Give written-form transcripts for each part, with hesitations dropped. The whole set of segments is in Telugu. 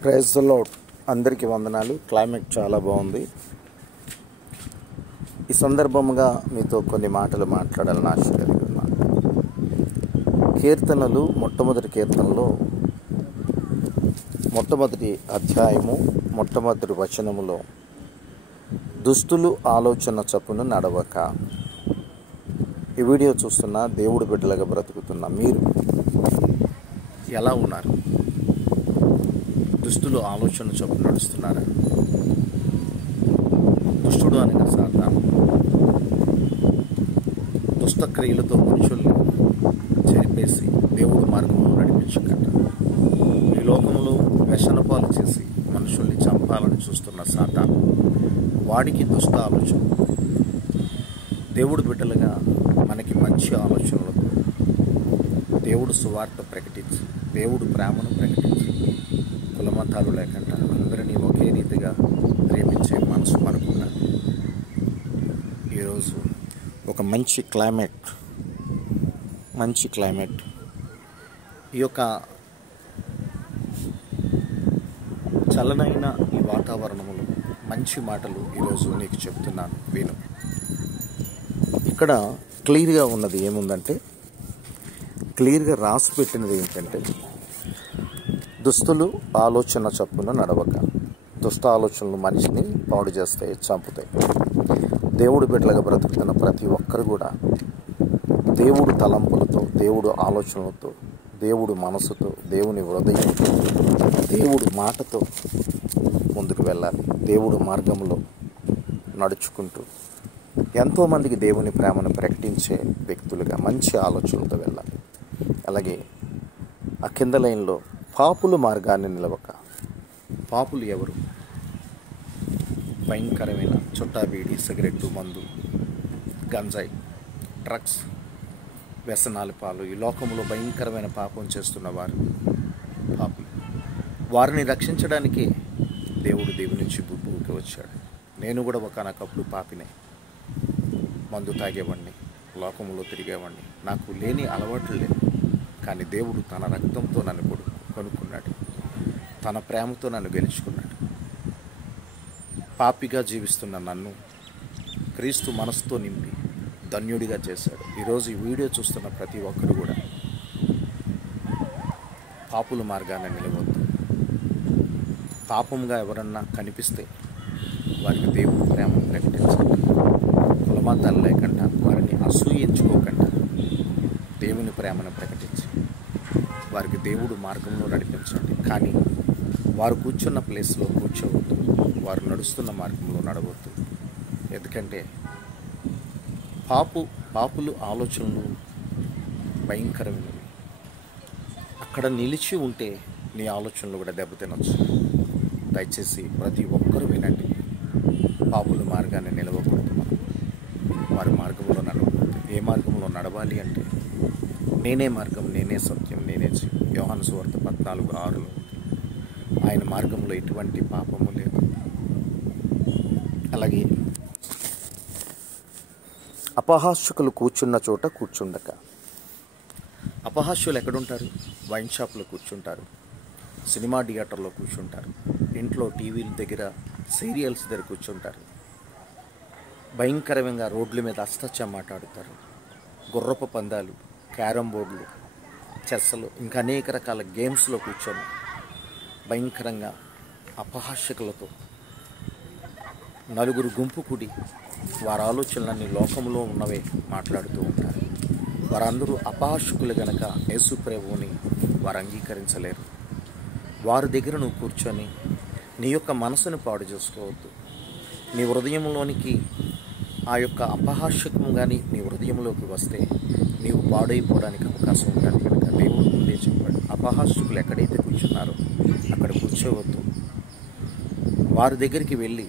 Praise the lord. అందరికీ వందనాలు. క్లైమేట్ చాలా బాగుంది. ఈ సందర్భంగా మీతో కొన్ని మాటలు మాట్లాడాలని ఆశ కలిగి ఉన్నాను. కీర్తనలు మొట్టమొదటి కీర్తనలో మొట్టమొదటి అధ్యాయము మొట్టమొదటి వచనములో దుష్టులు ఆలోచన చప్పున నడవక. ఈ వీడియో చూస్తున్న దేవుడు బిడ్డలుగా బ్రతుకుతున్న మీరు ఎలా ఉన్నారు? దుష్టులు ఆలోచన చొప్పున నడుస్తున్నారా? దుష్టుడు అనగా సాతాను దుష్ట క్రియలతో మనుషుల్ని చెరిపేసి దేవుడు మార్గంలో నడిపించగట. ఈ లోకంలో వ్యసనపాలు చేసి మనుషుల్ని చంపాలని చూస్తున్న సాతాను వాడికి దుష్ట ఆలోచన. దేవుడు బిడ్డలుగా మనకి మంచి ఆలోచనలతో దేవుడు సువార్త ప్రకటించి, దేవుడు ప్రేమను ప్రకటించి, కులమతాలు లేకుండా అందరినీ ఒకే రీతిగా ప్రేమించే మనసు మనకున్నది. ఈరోజు ఒక మంచి క్లైమేట్ ఈ యొక్క చల్లనైన ఈ వాతావరణంలో మంచి మాటలు ఈరోజు నీకు చెప్తున్నాను, విను. ఇక్కడ క్లియర్గా ఉన్నది ఏముందంటే, క్లియర్గా రాసి పెట్టినది ఏంటంటే, దుస్తులు ఆలోచన చప్పున నడవక. దుష్ట ఆలోచనలు మనిషిని పాడు చేస్తాయి, చంపుతాయి. దేవుడు బిడ్డలుగా బ్రతుకుతున్న ప్రతి ఒక్కరు కూడా దేవుడు తలంపులతో, దేవుడు ఆలోచనలతో, దేవుడు మనసుతో, దేవుని హృదయంతో, దేవుడు మాటతో ముందుకు వెళ్ళాలి. దేవుడు మార్గంలో నడుచుకుంటూ ఎంతోమందికి దేవుని ప్రేమను ప్రకటించే వ్యక్తులుగా మంచి ఆలోచనలతో వెళ్ళాలి. అలాగే ఆ కింద లైన్లో పాపుల మార్గాన్ని నిలవక. పాపులు ఎవరు? భయంకరమైన చుట్టా బీడి, సిగరెట్టు, మందు, గంజాయి, డ్రగ్స్, వ్యసనాల పాలు, ఈ లోకంలో భయంకరమైన పాపం చేస్తున్న వారు పాపులు. వారిని రక్షించడానికి దేవుడు దేవుని నుంచి భూమికి వచ్చాడు. నేను కూడా ఒకనొకప్పుడు పాపినే, మందు తాగేవాడిని, లోకంలో తిరిగేవాడిని, నాకు లేని అలవాట్లు లేవు. కానీ దేవుడు తన రక్తంతో నన్ను కొనుక్కున్నాడు, తన ప్రేమతో నన్ను గెలుచుకున్నాడు. పాపిగా జీవిస్తున్న నన్ను క్రీస్తు మనసుతో నింపి ధన్యుడిగా చేశాడు. ఈరోజు ఈ వీడియో చూస్తున్న ప్రతి ఒక్కరు కూడా పాపుల మార్గాన్ని నిలవద్దు. పాపంగా ఎవరన్నా కనిపిస్తే వారికి దేవుడు ప్రేమను ప్రకటించండి. కులమతాలు లేకుండా వారిని అసూయించుకోకుండా దేవుని ప్రేమను ప్రకటించి వారికి దేవుడు మార్గంలో నడిపించండి. కానీ వారు కూర్చున్న ప్లేస్లో కూర్చోవద్దు, వారు నడుస్తున్న మార్గంలో నడవద్దు. ఎందుకంటే పాపులు ఆలోచనలు భయంకరమైనవి. అక్కడ నిలిచి ఉంటే నీ ఆలోచనలు కూడా దెబ్బతినొచ్చు. దయచేసి ప్రతి ఒక్కరూ వినండి. పాపుల మార్గాన్ని నిలవకూడదు. వారి మార్గంలో నడవకూడదు. ఏ మార్గంలో నడవాలి అంటే, నేనే మార్గం, నేనే సత్యం, నేనే జీవం. యోహాను సువార్త 14:6లో ఆయన మార్గంలో ఎటువంటి పాపము లేదు. అలాగే అపహాస్యకులు కూర్చున్న చోట కూర్చుండక. అపహాస్యులు ఎక్కడుంటారు? వైన్ షాప్లో కూర్చుంటారు, సినిమా థియేటర్లో కూర్చుంటారు, ఇంట్లో టీవీల దగ్గర, సీరియల్స్ దగ్గర కూర్చుంటారు. భయంకరంగా రోడ్ల మీద అష్టచమ్మాట ఆడుతారు. గుర్రపు పందాలు, క్యారమ్ బోర్డులు, చెస్లు, ఇంకా అనేక రకాల గేమ్స్లో కూర్చొని భయంకరంగా అపహాస్యకులతో నలుగురు గుంపు కూడి వారి ఆలోచనలన్నీ లోకంలో ఉన్నవే మాట్లాడుతూ ఉంటారు. వారందరూ అపహాస్యకులు గనక యేసు ప్రభువుని వారు అంగీకరించలేరు. వారి దగ్గర నువ్వు కూర్చొని నీ యొక్క మనసును పాడు చేసుకోవద్దు. నీ హృదయంలోనికి ఆ యొక్క అపహాస్యకం కానీ నీ హృదయంలోకి వస్తే నీవు పాడైపోవడానికి అవకాశం ఉంటుంది. కనుక దేవుడు ముందే చెప్పాడు, అపహాస్యకులు ఎక్కడైతే కూర్చున్నారో అక్కడ కూర్చోవద్దు. వారి దగ్గరికి వెళ్ళి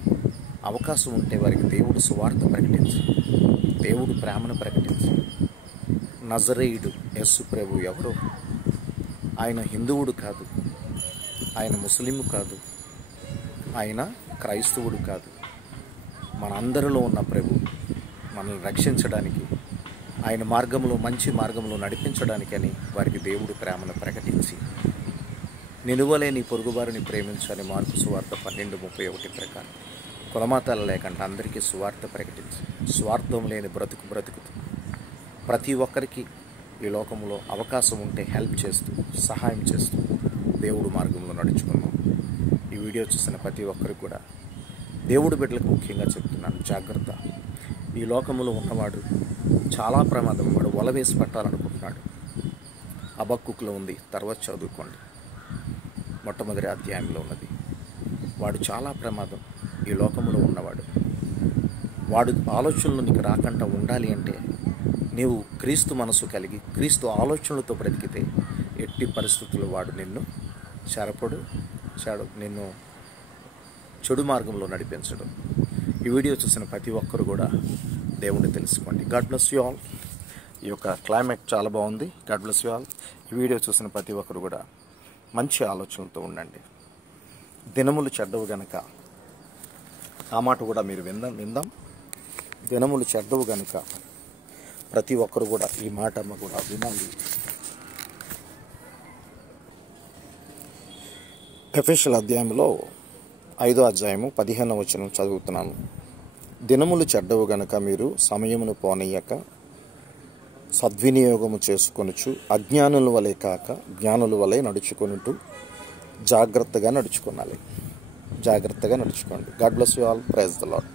అవకాశం ఉంటే వారికి దేవుడు సువార్త ప్రకటించి, దేవుడు ప్రేమను ప్రకటించి, నజరేయుడు యేసు ప్రభు ఎవరో, ఆయన హిందువుడు కాదు, ఆయన ముస్లిము కాదు, ఆయన క్రైస్తవుడు కాదు, మనందరిలో ఉన్న ప్రభు మనల్ని రక్షించడానికి, ఆయన మార్గంలో మంచి మార్గంలో నడిపించడానికి అని వారికి దేవుడు ప్రేమను ప్రకటించి నిలువలే నీ పొరుగువారిని ప్రేమించని మార్కు సువార్త 12:31 ప్రకారం కులమతాలు లేకుండా అందరికీ సువార్త ప్రకటించి స్వార్థం లేని బ్రతుకుతూ ప్రతి ఒక్కరికి ఈ లోకంలో అవకాశం ఉంటే హెల్ప్ చేస్తూ సహాయం చేస్తూ దేవుడు మార్గంలో నడుచుకున్నాం. ఈ వీడియో చూసిన ప్రతి ఒక్కరికి కూడా దేవుడు బిడ్డలకు ముఖ్యంగా చెప్తున్నాను, జాగ్రత్త. ఈ లోకంలో ఉన్నవాడు చాలా ప్రమాదం. వాడు వల వేసి పట్టాలనుకుంటున్నాడు. హబక్కూకులో ఉంది, తర్వాత చదువుకోండి. మొట్టమొదటి అధ్యాయంలో ఉన్నది. వాడు చాలా ప్రమాదం. ఈ లోకంలో ఉన్నవాడు వాడు ఆలోచనలు నీకు రాకుండా ఉండాలి అంటే నీవు క్రీస్తు మనసు కలిగి క్రీస్తు ఆలోచనలతో బ్రతికితే ఎట్టి పరిస్థితుల్లో వాడు నిన్ను నిన్ను చెడు మార్గంలో నడిపించడు. ఈ వీడియో చూసిన ప్రతి ఒక్కరు కూడా దేవుణ్ణి తెలుసుకోండి. God bless you all. ఈ యొక్క క్లైమేట్ చాలా బాగుంది. God bless you all. ఈ వీడియో చూసిన ప్రతి ఒక్కరు కూడా మంచి ఆలోచనలతో ఉండండి. దినములు చెడ్డవు గనక, ఆ మాట కూడా మీరు విందాం. దినములు చెడ్డవు గనుక ప్రతి ఒక్కరు కూడా ఈ మాట కూడా వినాలి. ఎఫెసీయుల అధ్యాయంలో 5వ అధ్యాయము 15వ వచనం చదువుతున్నాను. దినములు చెడ్డవు గనుక మీరు సమయమును పోనీయక సద్వినియోగము చేసుకొనుచు అజ్ఞానుల వలె కాక జ్ఞానుల వలె నడుచుకొనుటూ జాగ్రత్తగా నడుచుకోండి. God bless you all. Praise the lord.